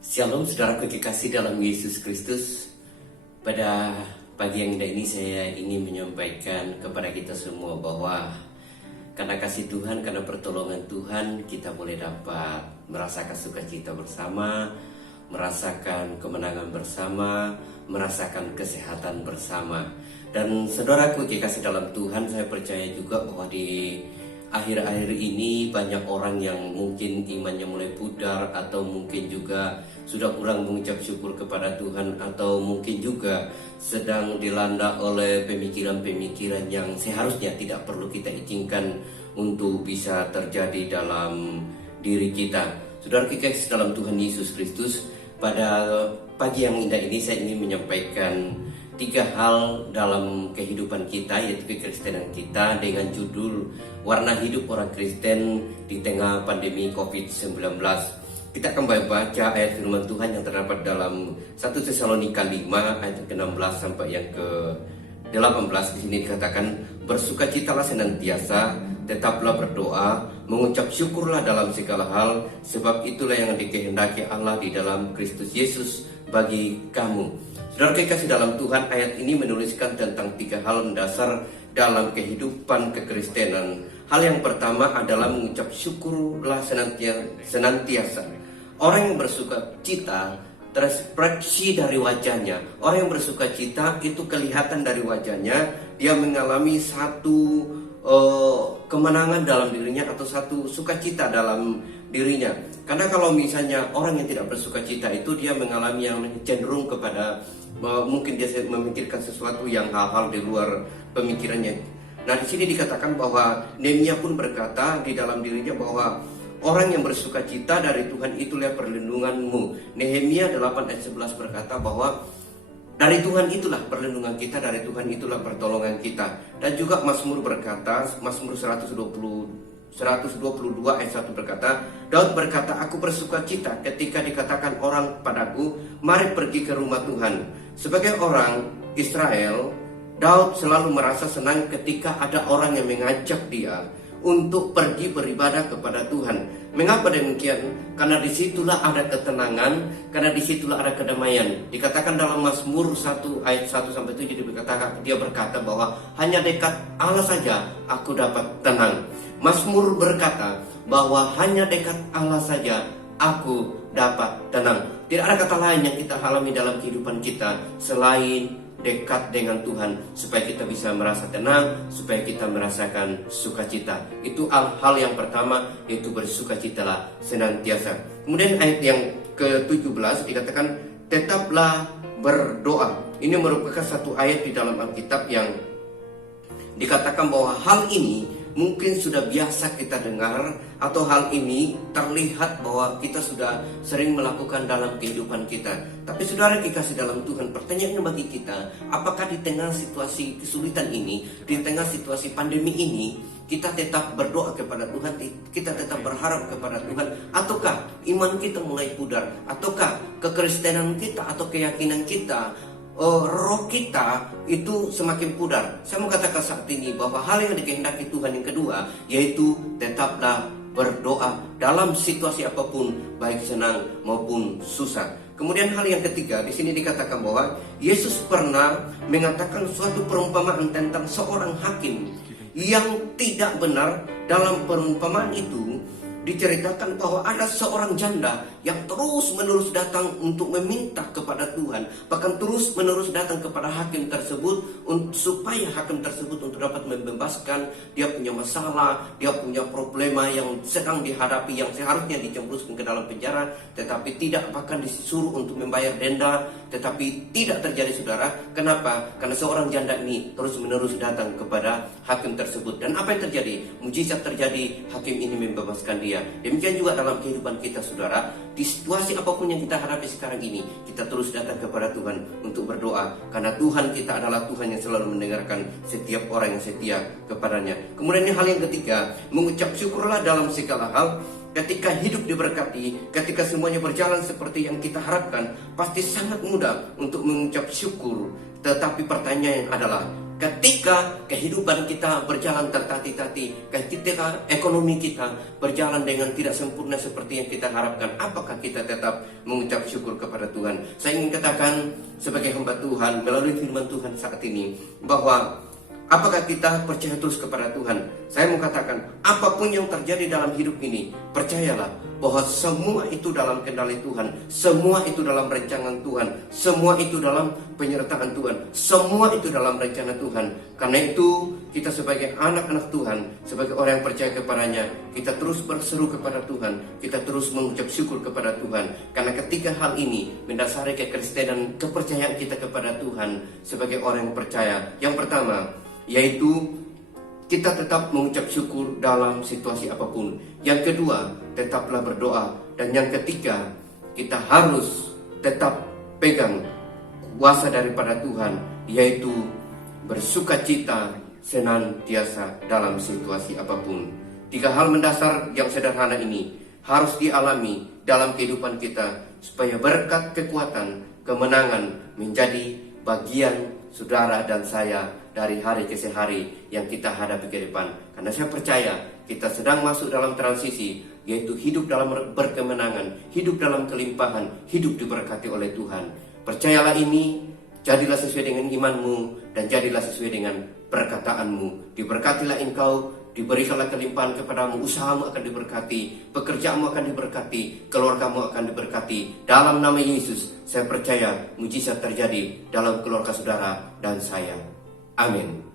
Shalom saudaraku kekasih dalam Yesus Kristus. Pada pagi yang indah ini saya ingin menyampaikan kepada kita semua bahwa karena kasih Tuhan, karena pertolongan Tuhan, kita boleh dapat merasakan sukacita bersama, merasakan kemenangan bersama, merasakan kesehatan bersama. Dan saudaraku kekasih dalam Tuhan, saya percaya juga bahwa di akhir-akhir ini banyak orang yang mungkin imannya mulai pudar, atau mungkin juga sudah kurang mengucap syukur kepada Tuhan, atau mungkin juga sedang dilanda oleh pemikiran-pemikiran yang seharusnya tidak perlu kita izinkan untuk bisa terjadi dalam diri kita. Saudara kekasih dalam Tuhan Yesus Kristus, pada pagi yang indah ini saya ingin menyampaikan 3 hal dalam kehidupan kita, yaitu kekristenan kita, dengan judul Warna Hidup Orang Kristen di Tengah Pandemi COVID-19. Kita akan baca ayat firman Tuhan yang terdapat dalam 1 Tesalonika 5 ayat ke-16 sampai yang ke-18. Di sini dikatakan, bersukacitalah senantiasa, tetaplah berdoa, mengucap syukurlah dalam segala hal, sebab itulah yang dikehendaki Allah di dalam Kristus Yesus bagi kamu. Saudara kekasih dalam Tuhan, ayat ini menuliskan tentang 3 hal mendasar dalam kehidupan kekristenan. Hal yang pertama adalah mengucap syukurlah senantiasa. Orang yang bersuka cita terekspresi dari wajahnya. Orang yang bersuka cita itu kelihatan dari wajahnya. Dia mengalami satu kemenangan dalam dirinya, atau satu sukacita dalam dirinya. Karena kalau misalnya orang yang tidak bersuka cita itu, dia mengalami yang cenderung kepada mungkin dia memikirkan sesuatu yang hal-hal di luar pemikirannya. Nah, di sini dikatakan bahwa Nehemia pun berkata di dalam dirinya bahwa orang yang bersuka cita dari Tuhan itulah perlindunganmu. Nehemia 8 ayat 11 berkata bahwa dari Tuhan itulah perlindungan kita, dari Tuhan itulah pertolongan kita. Dan juga Mazmur berkata, Mazmur 122 ayat 1 berkata, Daud berkata, aku bersuka cita ketika dikatakan orang padaku, mari pergi ke rumah Tuhan. Sebagai orang Israel, Daud selalu merasa senang ketika ada orang yang mengajak dia untuk pergi beribadah kepada Tuhan. Mengapa demikian? Karena disitulah ada ketenangan, karena disitulah ada kedamaian. Dikatakan dalam Mazmur 1 ayat 1 sampai 7 dia berkata bahwa hanya dekat Allah saja aku dapat tenang. Mazmur berkata bahwa hanya dekat Allah saja aku dapat tenang. Tidak ada kata lain yang kita alami dalam kehidupan kita selain dekat dengan Tuhan, supaya kita bisa merasa tenang, supaya kita merasakan sukacita. Itu hal yang pertama, yaitu bersukacitalah senantiasa. Kemudian ayat yang ke-17 dikatakan, tetaplah berdoa. Ini merupakan satu ayat di dalam Alkitab yang dikatakan bahwa hal ini mungkin sudah biasa kita dengar, atau hal ini terlihat bahwa kita sudah sering melakukan dalam kehidupan kita. Tapi saudara dikasih dalam Tuhan, pertanyaannya bagi kita, apakah di tengah situasi kesulitan ini, di tengah situasi pandemi ini, kita tetap berdoa kepada Tuhan, kita tetap berharap kepada Tuhan, ataukah iman kita mulai pudar, ataukah kekristenan kita atau keyakinan kita, roh kita itu semakin pudar? Saya mau katakan saat ini bahwa hal yang dikehendaki Tuhan yang kedua, yaitu tetaplah berdoa dalam situasi apapun, baik senang maupun susah. Kemudian hal yang ketiga, di sini dikatakan bahwa Yesus pernah mengatakan suatu perumpamaan tentang seorang hakim yang tidak benar. Dalam perumpamaan itu diceritakan bahwa ada seorang janda yang terus-menerus datang untuk meminta kepada Tuhan, bahkan terus-menerus datang kepada hakim tersebut supaya hakim tersebut untuk dapat membebaskan dia punya masalah, dia punya problema yang sedang dihadapi, yang seharusnya dicemplungkan ke dalam penjara, tetapi tidak, bahkan disuruh untuk membayar denda, tetapi tidak terjadi, saudara. Kenapa? Karena seorang janda ini terus-menerus datang kepada hakim tersebut. Dan apa yang terjadi? Mujizat terjadi, hakim ini membebaskan dia. Demikian juga dalam kehidupan kita, saudara. Di situasi apapun yang kita hadapi sekarang ini, kita terus datang kepada Tuhan untuk berdoa, karena Tuhan kita adalah Tuhan yang selalu mendengarkan setiap orang yang setia kepadanya. Kemudian hal yang ketiga, mengucap syukurlah dalam segala hal. Ketika hidup diberkati, ketika semuanya berjalan seperti yang kita harapkan, pasti sangat mudah untuk mengucap syukur. Tetapi pertanyaan adalah, ketika kehidupan kita berjalan tertati-tati, ketika ekonomi kita berjalan dengan tidak sempurna seperti yang kita harapkan, apakah kita tetap mengucap syukur kepada Tuhan? Saya ingin katakan sebagai hamba Tuhan melalui firman Tuhan saat ini bahwa apakah kita percaya terus kepada Tuhan? Saya mau katakan, apapun yang terjadi dalam hidup ini, percayalah bahwa semua itu dalam kendali Tuhan, semua itu dalam rancangan Tuhan, semua itu dalam penyertaan Tuhan, semua itu dalam rencana Tuhan. Karena itu, kita sebagai anak-anak Tuhan, sebagai orang yang percaya kepadanya, kita terus berseru kepada Tuhan, kita terus mengucap syukur kepada Tuhan. Karena ketika hal ini mendasari kekristenan, kepercayaan kita kepada Tuhan sebagai orang yang percaya, yang pertama, yaitu kita tetap mengucap syukur dalam situasi apapun. Yang kedua, tetaplah berdoa. Dan yang ketiga, kita harus tetap pegang kuasa daripada Tuhan, yaitu bersukacita senantiasa dalam situasi apapun. 3 hal mendasar yang sederhana ini harus dialami dalam kehidupan kita, supaya berkat kekuatan, kemenangan menjadi bagian saudara dan saya dari hari ke hari yang kita hadapi ke depan. Karena saya percaya kita sedang masuk dalam transisi, yaitu hidup dalam berkemenangan, hidup dalam kelimpahan, hidup diberkati oleh Tuhan. Percayalah ini, jadilah sesuai dengan imanmu dan jadilah sesuai dengan perkataanmu. Diberkatilah engkau, diberikanlah kelimpahan kepadamu, usahamu akan diberkati, pekerjaanmu akan diberkati, keluargamu akan diberkati. Dalam nama Yesus, saya percaya mujizat terjadi dalam keluarga saudara dan saya. Amin.